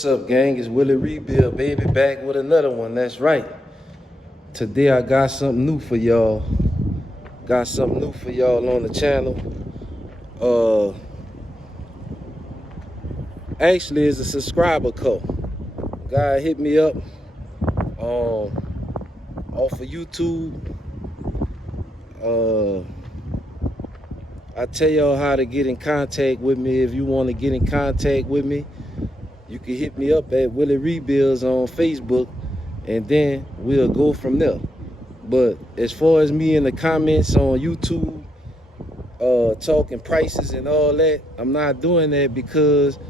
What's up, gang? It's Willie Rebuild, baby, back with another one. That's right. Today I got something new for y'all. Got something new for y'all on the channel. Actually, it's a subscriber code. Guy hit me up off of YouTube. I tell y'all how to get in contact with me. If you want to get in contact with me, you can hit me up at Willie Rebuilds on Facebook, and then we'll go from there. But as far as me in the comments on YouTube, talking prices and all that, I'm not doing that because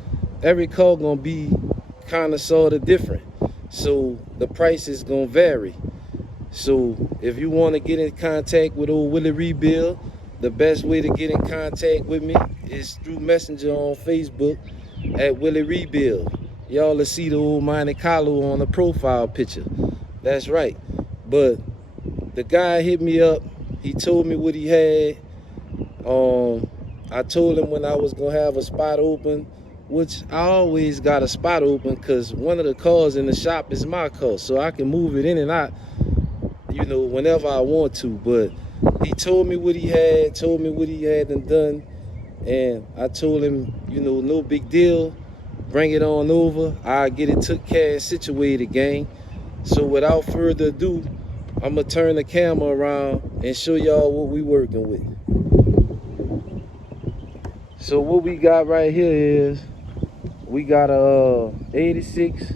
every car gonna be kind of sort of different. So the price is gonna vary. So if you want to get in contact with old Willie Rebuild, the best way to get in contact with me is through Messenger on Facebook at Willie Rebuild. Y'all will see the old Monte Carlo on the profile picture. That's right. But the guy hit me up. He told me what he had. I told him when I was gonna have a spot open, which I always got a spot open because one of the cars in the shop is my car, so I can move it in and out, you know, whenever I want to. But he told me what he had, done, and I told him, you know, no big deal. Bring it on over. I'll get it took care of, situated, gang. So without further ado, I'm gonna turn the camera around and show y'all what we working with. So what we got right here is we got a 86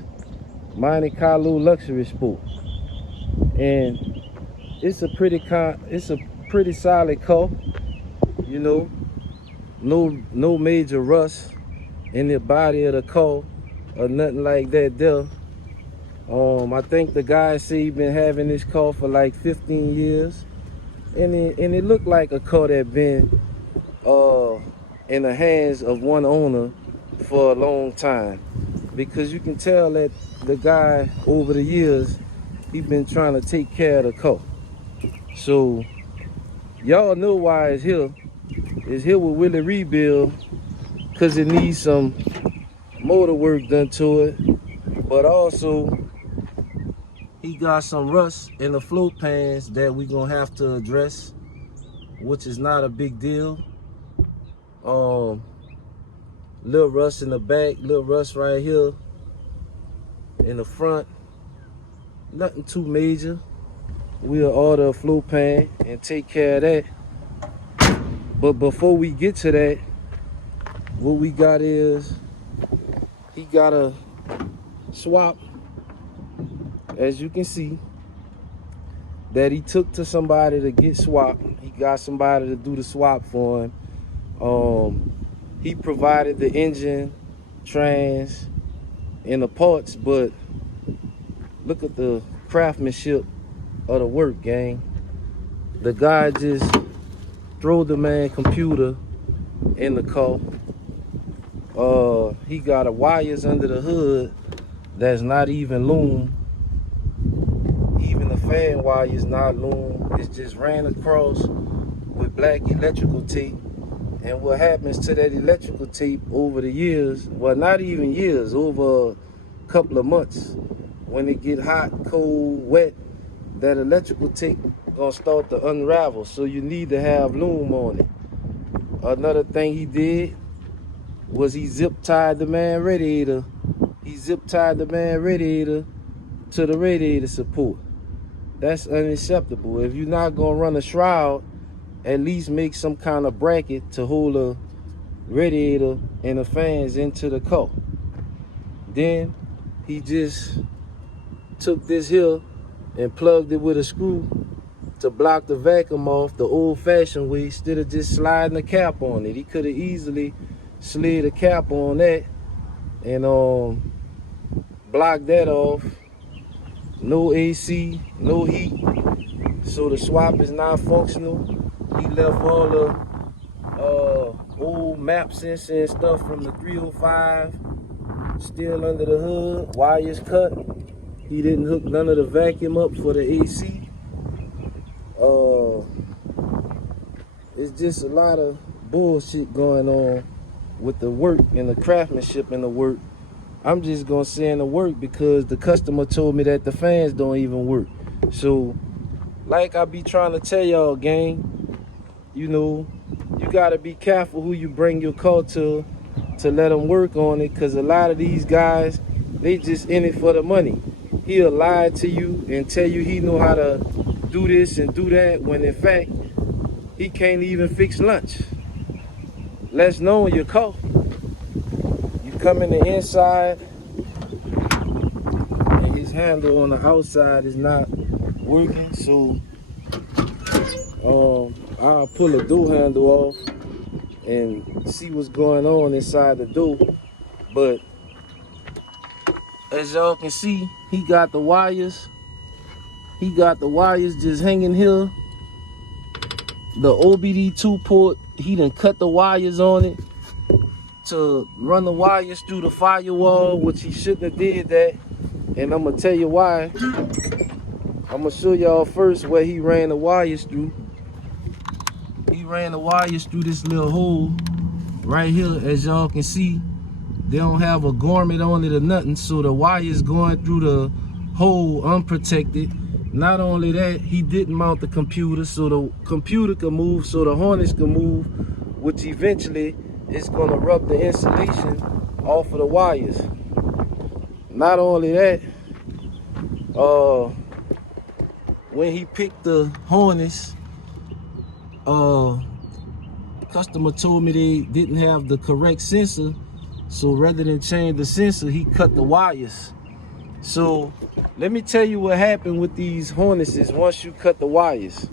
Monte Carlo luxury sport, and it's a pretty solid car. You know, no major rust in the body of the car or nothing like that there. I think the guy said he been having this car for like 15 years, and it looked like a car that been in the hands of one owner for a long time, because you can tell that the guy over the years he been trying to take care of the car. So y'all know why it's here. It's here with Willie Rebuild because it needs some motor work done to it, but also he got some rust in the float pans that we gonna have to address, which is not a big deal. Little rust in the back, little rust right here in the front. Nothing too major. We'll order a float pan and take care of that. But before we get to that, what we got is he got a swap, as you can see, that he took to somebody to get swapped. He got somebody to do the swap for him. He provided the engine, trans, and the parts, but look at the craftsmanship of the work, gang. The guy just threw the man computer in the car. He got a wires under the hood that's not even loom. Even the fan wire is not loom. It's just ran across with black electrical tape. And what happens to that electrical tape over the years, well, not even years, over a couple of months, when it get hot, cold, wet, that electrical tape gonna start to unravel. So you need to have loom on it. Another thing he did was he zip tied the man radiator. He zip tied the man radiator to the radiator support. That's unacceptable. If you're not gonna run a shroud, at least make some kind of bracket to hold a radiator and the fans into the car. Then he just took this here and plugged it with a screw to block the vacuum off the old-fashioned way, instead of just sliding the cap on it. He could have easily slid a cap on that and blocked that off. No AC, no heat, so the swap is not functional. He left all the old map sensor and stuff from the 305 still under the hood. Wires cut. He didn't hook none of the vacuum up for the AC. It's just a lot of bullshit going on with the work and the craftsmanship in the work I'm just gonna send the work because the customer told me that the fans don't even work. So, like I be trying to tell y'all, gang, you know, you gotta be careful who you bring your car to let them work on it, because a lot of these guys, they just in it for the money. He'll lie to you and tell you he know how to do this and do that, when in fact, he can't even fix lunch. Let's know your car. You come in the inside, and his handle on the outside is not working, so I'll pull the door handle off and see what's going on inside the door. But as y'all can see, he got the wires just hanging here. The OBD2 port, he done cut the wires on it to run the wires through the firewall, which he shouldn't have did that. And I'm gonna tell you why. I'm gonna show y'all first where he ran the wires through. He ran the wires through this little hole right here. As y'all can see, they don't have a garment on it or nothing, so the wires going through the hole unprotected. Not only that, he didn't mount the computer so the computer can move, so the harness can move, which eventually is gonna rub the insulation off of the wires. Not only that, when he picked the harness, customer told me they didn't have the correct sensor, so rather than change the sensor, he cut the wires. So let me tell you what happened with these harnesses once you cut the wires.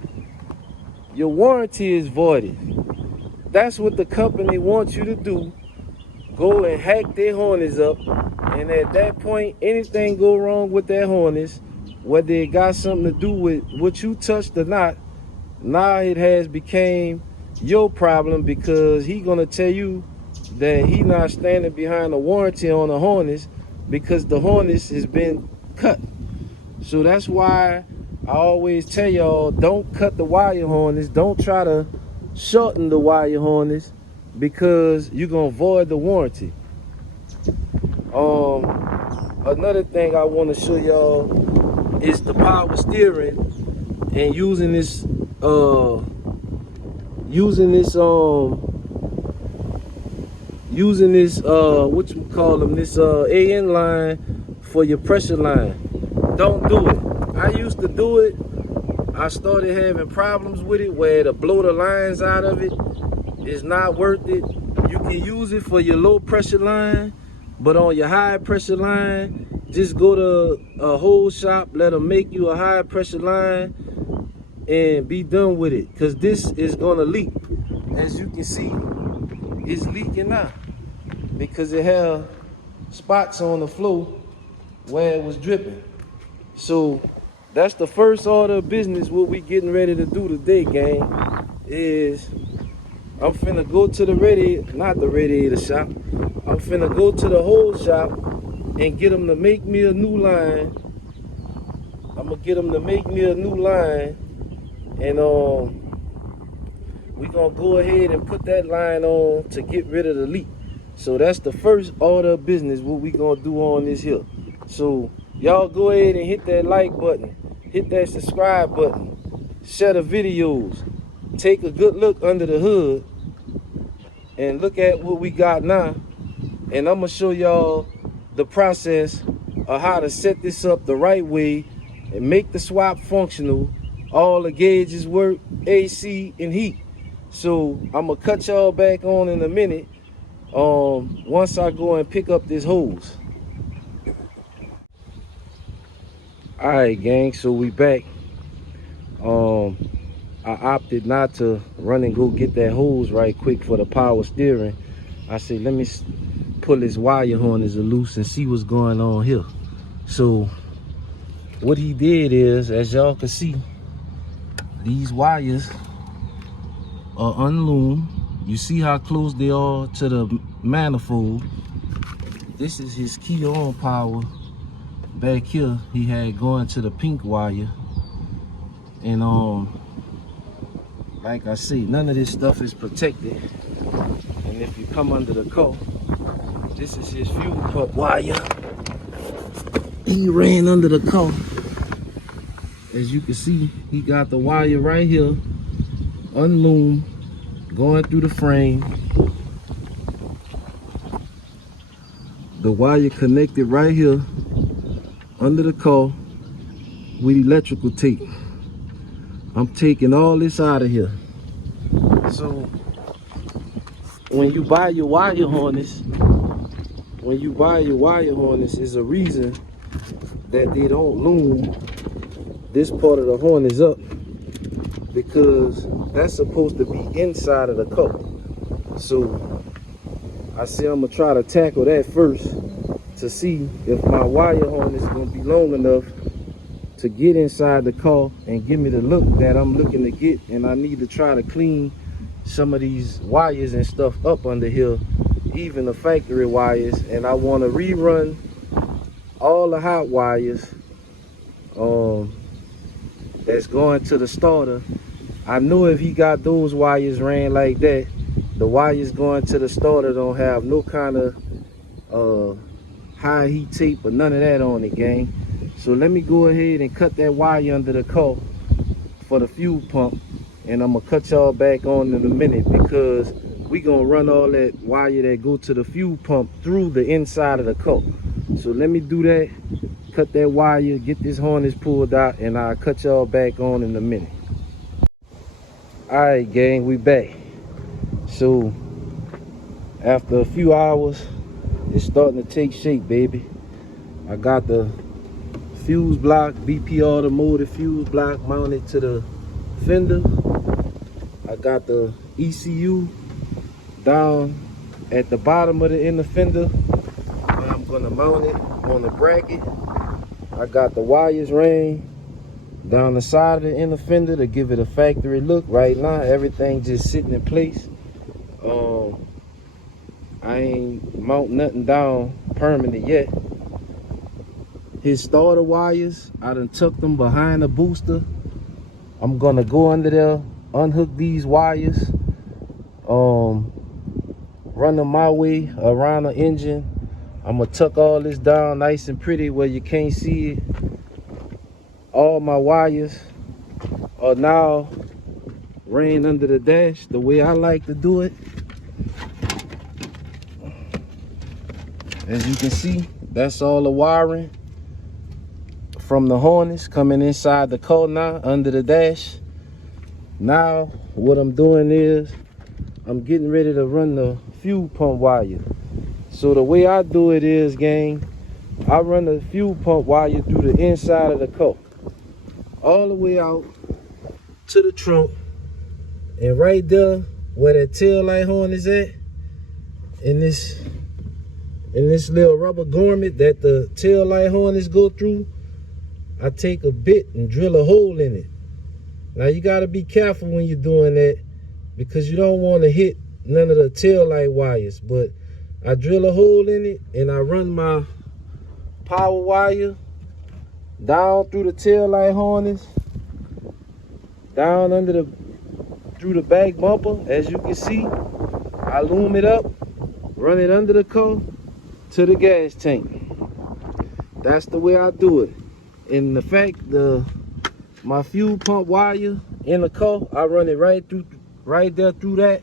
Your warranty is voided. That's what the company wants you to do. Go and hack their harness up, and at that point, anything go wrong with that harness, whether it got something to do with what you touched or not, now it has became your problem, because he gonna tell you that he not standing behind the warranty on the harness because the harness has been cut. So that's why I always tell y'all, don't cut the wire harness. Don't try to shorten the wire harness, because you're gonna void the warranty. Another thing I want to show y'all is the power steering, and using this what you call them, this AN line for your pressure line. Don't do it. I used to do it. I started having problems with it where to blow the lines out of it is not worth it. You can use it for your low pressure line, but on your high pressure line, just go to a hole shop, let them make you a high pressure line, and be done with it, because this is gonna leak. As you can see, it's leaking now because it had spots on the floor where it was dripping. So that's the first order of business. What we getting ready to do today, gang, is I'm finna go to the radiator shop. I'm finna go to the hole shop and get them to make me a new line. I'm gonna get them to make me a new line, and we gonna go ahead and put that line on to get rid of the leak. So that's the first order of business, what we gonna do on this here. So y'all go ahead and hit that like button, hit that subscribe button, share the videos, take a good look under the hood, and look at what we got now. And I'm gonna show y'all the process of how to set this up the right way and make the swap functional. All the gauges work, AC and heat. So I'm gonna cut y'all back on in a minute, once I go and pick up this hose. Alright, gang, so we back. I opted not to run and go get that hose right quick for the power steering. I said, let me pull this wire harness loose and see what's going on here. So what he did is, as y'all can see, these wires are unloomed. You see how close they are to the manifold. This is his key on power. Back here he had going to the pink wire, and like I say, none of this stuff is protected. And if you come under the car, This is his fuel pump wire. He ran under the car. As you can see, he got the wire right here, unloomed, going through the frame. The wire connected right here under the car with electrical tape. I'm taking all this out of here. So when you buy your wire harness, is a reason that they don't loom this part of the harness up, because that's supposed to be inside of the car. So I say I'm gonna try to tackle that first to see if my wire harness is gonna be long enough to get inside the car and give me the look that I'm looking to get. And I need to try to clean some of these wires and stuff up under here, even the factory wires. And I want to rerun all the hot wires that's going to the starter. I know if he got those wires ran like that, the wires going to the starter don't have no kind of high heat tape or none of that on it, gang. So let me go ahead and cut that wire under the car for the fuel pump, and I'm gonna cut y'all back on in a minute, because we gonna run all that wire that go to the fuel pump through the inside of the car. So let me do that, cut that wire, get this harness pulled out, and I'll cut y'all back on in a minute. Alright gang, we back. So after a few hours, it's starting to take shape, baby. I got the fuse block, BP Automotive fuse block mounted to the fender. I got the ECU down at the bottom of the inner fender, where I'm gonna mount it on the bracket. I got the wires ran down the side of the inner fender to give it a factory look. Right now, everything just sitting in place. I ain't mount nothing down permanent yet. His starter wires, I done tucked them behind the booster. I'm gonna go under there, unhook these wires, run them my way around the engine. I'm gonna tuck all this down nice and pretty where you can't see it. All my wires are now ran under the dash the way I like to do it. As you can see, that's all the wiring from the harness coming inside the car now under the dash. Now what I'm doing is I'm getting ready to run the fuel pump wire. So the way I do it is, gang, I run the fuel pump wire through the inside of the car, all the way out to the trunk, and right there where that tail light horn is at, in this little rubber garment that the tail light harness go through, I take a bit and drill a hole in it. Now you gotta be careful when you're doing that, because you don't want to hit none of the tail light wires. But I drill a hole in it and I run my power wire down through the tail light harness, down under through the back bumper. As you can see, I loom it up, run it under the car to the gas tank. That's the way I do it. And the fact, my fuel pump wire in the car, I run it right there through that,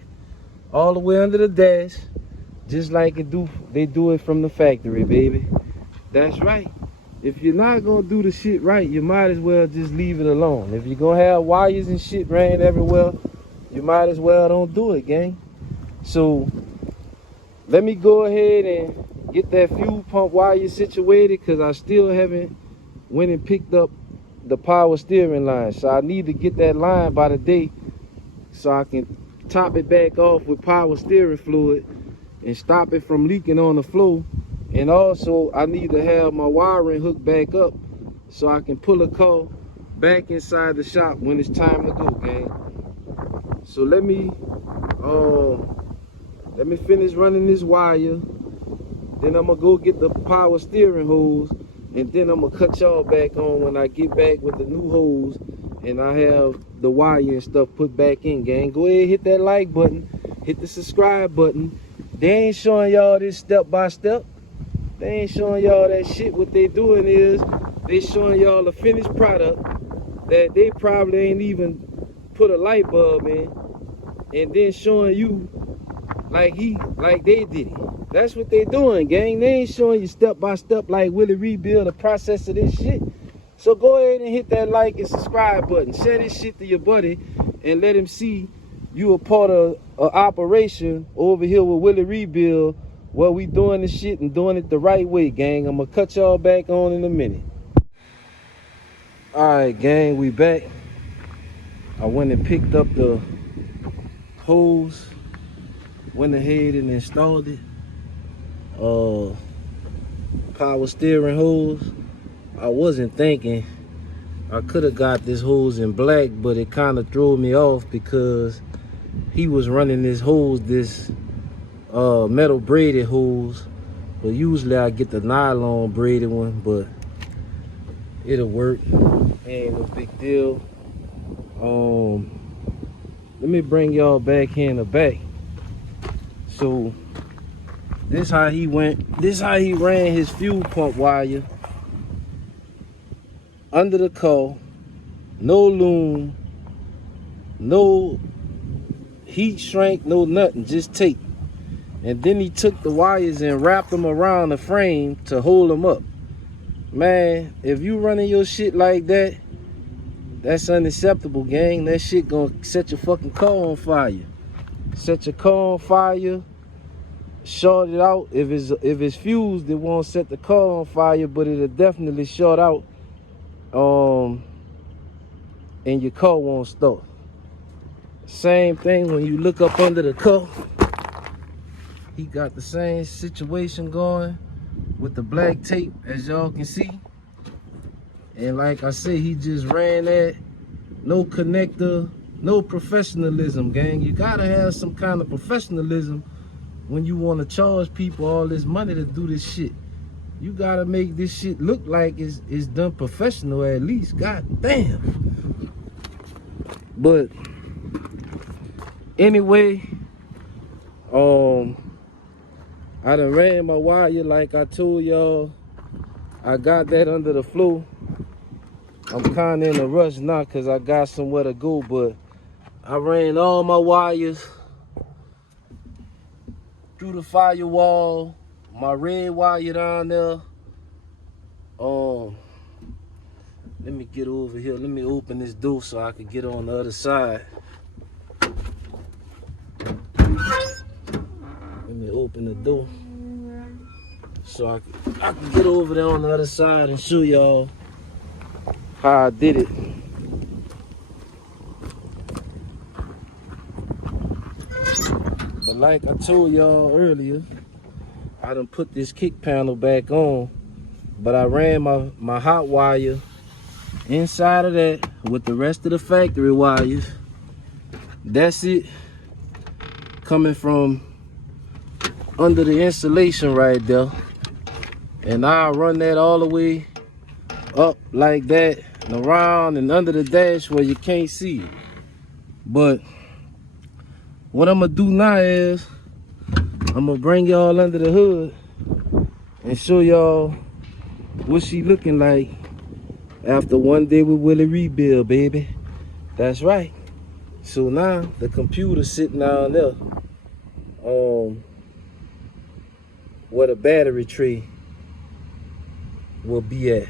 all the way under the dash, just like they do it from the factory, baby. That's right. If you're not gonna do the shit right, you might as well just leave it alone. If you're gonna have wires and shit ran everywhere, you might as well don't do it, gang. So let me go ahead and get that fuel pump wire situated, because I still haven't went and picked up the power steering line. So I need to get that line by the day so I can top it back off with power steering fluid and stop it from leaking on the floor. And also I need to have my wiring hooked back up so I can pull a car back inside the shop when it's time to go, gang. So let me finish running this wire, then I'm gonna go get the power steering hose, and then I'm gonna cut y'all back on when I get back with the new hose and I have the wire and stuff put back in, gang. Go ahead, hit that like button, hit the subscribe button, They ain't showing y'all this step by step. They ain't showing y'all that shit. What they doing is they showing y'all a finished product that they probably ain't even put a light bulb in, and then showing you like they did it. That's what they doing, gang. They ain't showing you step by step like Willie Rebuild the process of this shit. So go ahead and hit that like and subscribe button. Share this shit to your buddy and let him see you a part of an operation over here with Willie Rebuild where we doing this shit and doing it the right way, gang. I'm gonna cut y'all back on in a minute. Alright, gang, we back. I went and picked up the hose, went ahead and installed it. Power steering hose. I wasn't thinking I could have got this hose in black, but it kind of threw me off because he was running this hose, this metal braided hose, but usually I get the nylon braided one, but it'll work. Ain't no big deal. Let me bring y'all back here in the back. So this how he went, this how he ran his fuel pump wire under the car. No loom, no heat shrink, no nothing, just tape. And then he took the wires and wrapped them around the frame to hold them up. Man, if you running your shit like that, that's unacceptable, gang. That shit gonna set your fucking car on fire. Set your car on fire, short it out. If it's fused, it won't set the car on fire, but it'll definitely short out. And your car won't start. Same thing when you look up under the car. He got the same situation going with the black tape, as y'all can see. And like I said, he just ran that. No connector, no professionalism, gang. You gotta have some kind of professionalism when you want to charge people all this money to do this shit. You gotta make this shit look like it's done professional at least. God damn. But anyway, I done ran my wire like I told y'all. I got that under the floor. I'm kind of in a rush now because I got somewhere to go, but I ran all my wires through the firewall, my red wire down there. Let me get over here. Let me open this door so I can get on the other side. Let me open the door so I can get over there on the other side and show y'all how I did it. But like I told y'all earlier, I done put this kick panel back on, but I ran my hot wire inside of that with the rest of the factory wires. That's it, coming from under the insulation right there. And I'll run that all the way up like that and around and under the dash where you can't see it. But what I'm gonna do now is I'm gonna bring y'all under the hood and show y'all what she looking like after one day with Willie Rebuild, baby. That's right. So now the computer's sitting down there where the battery tray will be at.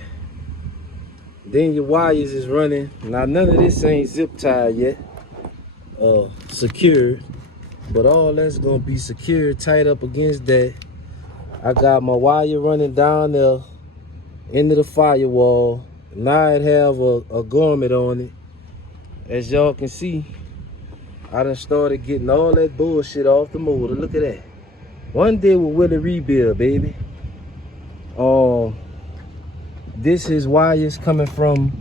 Then your wires is running. Now none of this ain't zip tied yet, secured, but all that's gonna be secured tight up against that. I got my wire running down there into the firewall. Now it have a garment on it. As y'all can see, I done started getting all that bullshit off the motor. Look at that. One day with Willie Rebuild, baby. This is wires coming from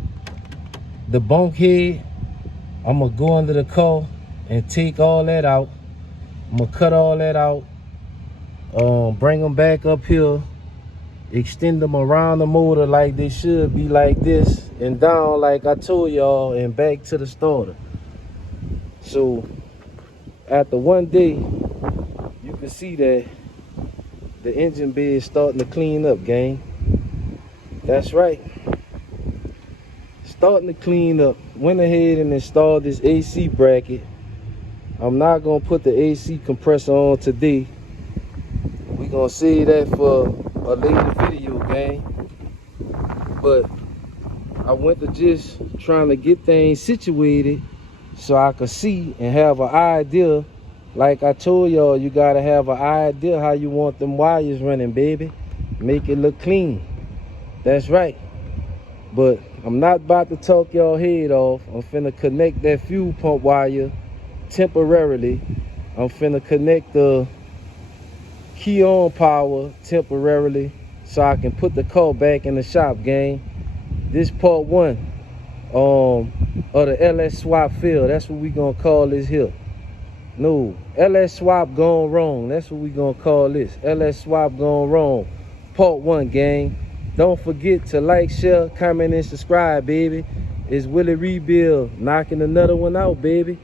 the bulkhead. I'm gonna go under the car and take all that out. I'm gonna cut all that out, bring them back up here, extend them around the motor like they should be, like this, and down like I told y'all, and back to the starter. So after one day, you can can see that the engine bay is starting to clean up, gang. That's right. Starting to clean up. Went ahead and installed this AC bracket. I'm not gonna put the AC compressor on today. We're gonna save that for a later video, gang. But I went to just trying to get things situated so I could see and have an idea. Like I told y'all, you gotta have an idea how you want them wires running, baby. Make it look clean. That's right. But I'm not about to talk y'all head off. I'm finna connect that fuel pump wire temporarily. I'm finna connect the key on power temporarily so I can put the car back in the shop, gang. This part one of the LS swap field. That's what we gonna call this here. No, LS swap gone wrong. That's what we gonna call this. LS swap gone wrong. Part one, gang. Don't forget to like, share, comment, and subscribe, baby. It's Willie Rebuild knocking another one out, baby.